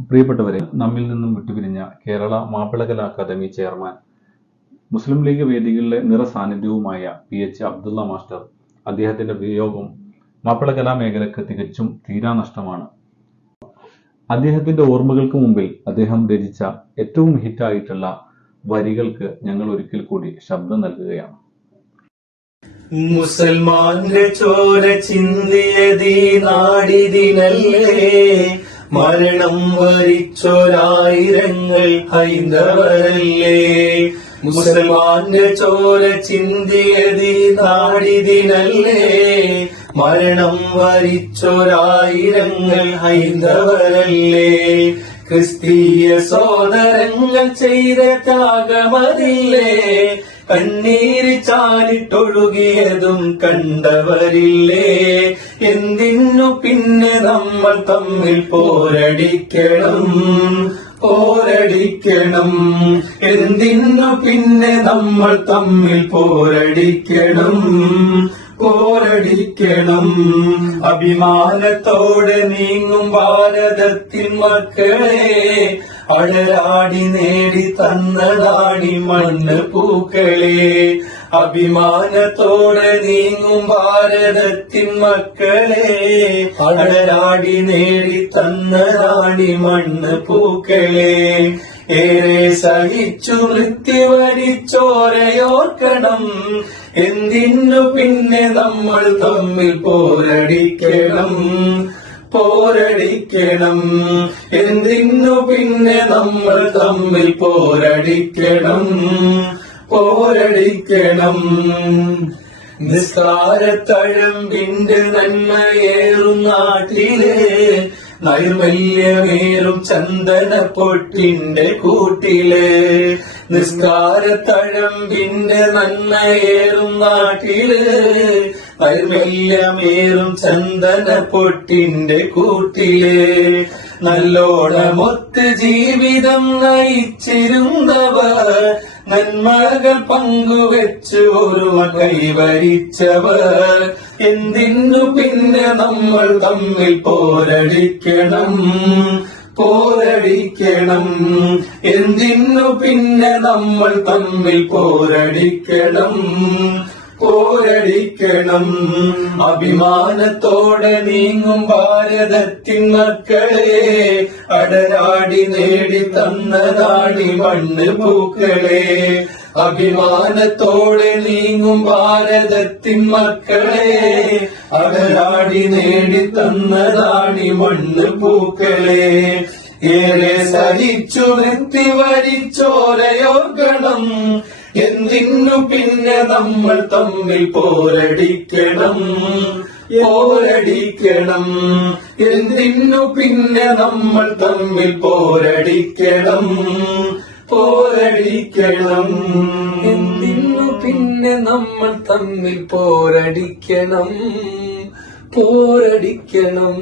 പ്രിയപ്പെട്ടവരെ, നമ്മിൽ നിന്നും വിട്ടുപിരിഞ്ഞ കേരള മാപ്പിളകലാ അക്കാദമി ചെയർമാൻ, മുസ്ലിം ലീഗ് വേദികളിലെ നിറസാന്നിധ്യവുമായ PH അബ്ദുള്ള മാസ്റ്റർ, അദ്ദേഹത്തിന്റെ വിയോഗം മാപ്പിളകലാ മേഖലയ്ക്ക് തികച്ചും തീരാനഷ്ടമാണ്. അദ്ദേഹത്തിന്റെ ഓർമ്മകൾക്ക് മുമ്പിൽ അദ്ദേഹം രചിച്ച ഏറ്റവും ഹിറ്റായിട്ടുള്ള വരികൾക്ക് ഞങ്ങൾ ഒരിക്കൽ കൂടി ശബ്ദം നൽകുകയാണ്. മുസൽമാന്റെ ചോര ചിന്തിയതീ നാടിതിനല്ലേ, മരണം വരിച്ചൊരായിരങ്ങൾ ഹൈന്ദവരല്ലേ. മുസൽമാന്റെ ചോര ചിന്തിയതീ നാടിതിനല്ലേ, മരണം വരിച്ചൊരായിരങ്ങൾ ഹൈന്ദവരല്ലേ. ക്രിസ്തീയ സോദരങ്ങൾ ചെയ്ത ത്യാഗമതില്ലേ, കണ്ണീര് ചാലിട്ടൊഴുകിയതും കണ്ടവരില്ലേ. എന്തിനു പിന്നെ നമ്മൾ തമ്മിൽ പോരടിക്കണം, പോരടിക്കണം. എന്തിനു പിന്നെ നമ്മൾ തമ്മിൽ പോരടിക്കണം, പോരടിക്കണം. അഭിമാനത്തോടെ നീങ്ങും ഭാരതത്തിൻ മക്കളെ, അടരാടി നേടി തന്നതാണി മണ്ണ് പൂക്കളെ. അഭിമാനത്തോടെ നീങ്ങും ഭാരതത്തിൻ മക്കളെ, അടരാടി നേടി തന്നതാണി മണ്ണ് പൂക്കളെ. ഏറെ സഹിച്ചു മൃത്യു വരിച്ചോരയോർക്കണം, എന്തിനു പിന്നെ നമ്മൾ തമ്മിൽ പോരടിക്കണം, പോരടിക്കണം. എന്തിനു പിന്നെ നമ്മൾ തമ്മിൽ പോരടിക്കണം, പോരടിക്കണം. നിസ്കാരത്തഴമ്പിന്റെ നന്മയേറും നാട്ടിലെ, നൈർമല്യമേറും ചന്ദന പൊട്ടിന്റെ കൂട്ടിലെ. നിസ്കാരത്തഴമ്പിന്റെ നന്മയേറും നാട്ടില്, നൈർമല്യമേറും ചന്ദന പൊട്ടിന്റെ കൂട്ടിലെ. നല്ലോണമൊത്ത് ജീവിതം നയിച്ചിരുന്നവർ, നന്മകൾ പങ്കുവെച്ച് ഒരുമ കൈവരിച്ചവർ. എന്തിനു പിന്നെ നമ്മൾ തമ്മിൽ പോരടിക്കണം, പോരടിക്കണം. എന്തിനു പിന്നെ നമ്മൾ തമ്മിൽ പോരടിക്കണം, പോരടിക്കണം. അഭിമാനത്തോടെ നീങ്ങും ഭാരതത്തിൻ മക്കളെ, അടരാടി നേടി തന്നതാണി മണ്ണ് പൂക്കളെ. അഭിമാനത്തോടെ നീങ്ങും ഭാരതത്തിൻ മക്കളെ, അടരാടി നേടി തന്നതാണി മണ്ണ് പൂക്കളെ. ഏറെ സഹിച്ചു വൃത്തി വരിച്ചോരയോർക്കണം, എന്തിനു പിന്നെ നമ്മൾ തമ്മിൽ പോരടിക്കണം, പോരടിക്കണം. എന്തിനു പിന്നെ നമ്മൾ തമ്മിൽ പോരടിക്കണം, പോരടിക്കണം. എന്തിനു പിന്നെ നമ്മൾ തമ്മിൽ പോരടിക്കണം, പോരടിക്കണം.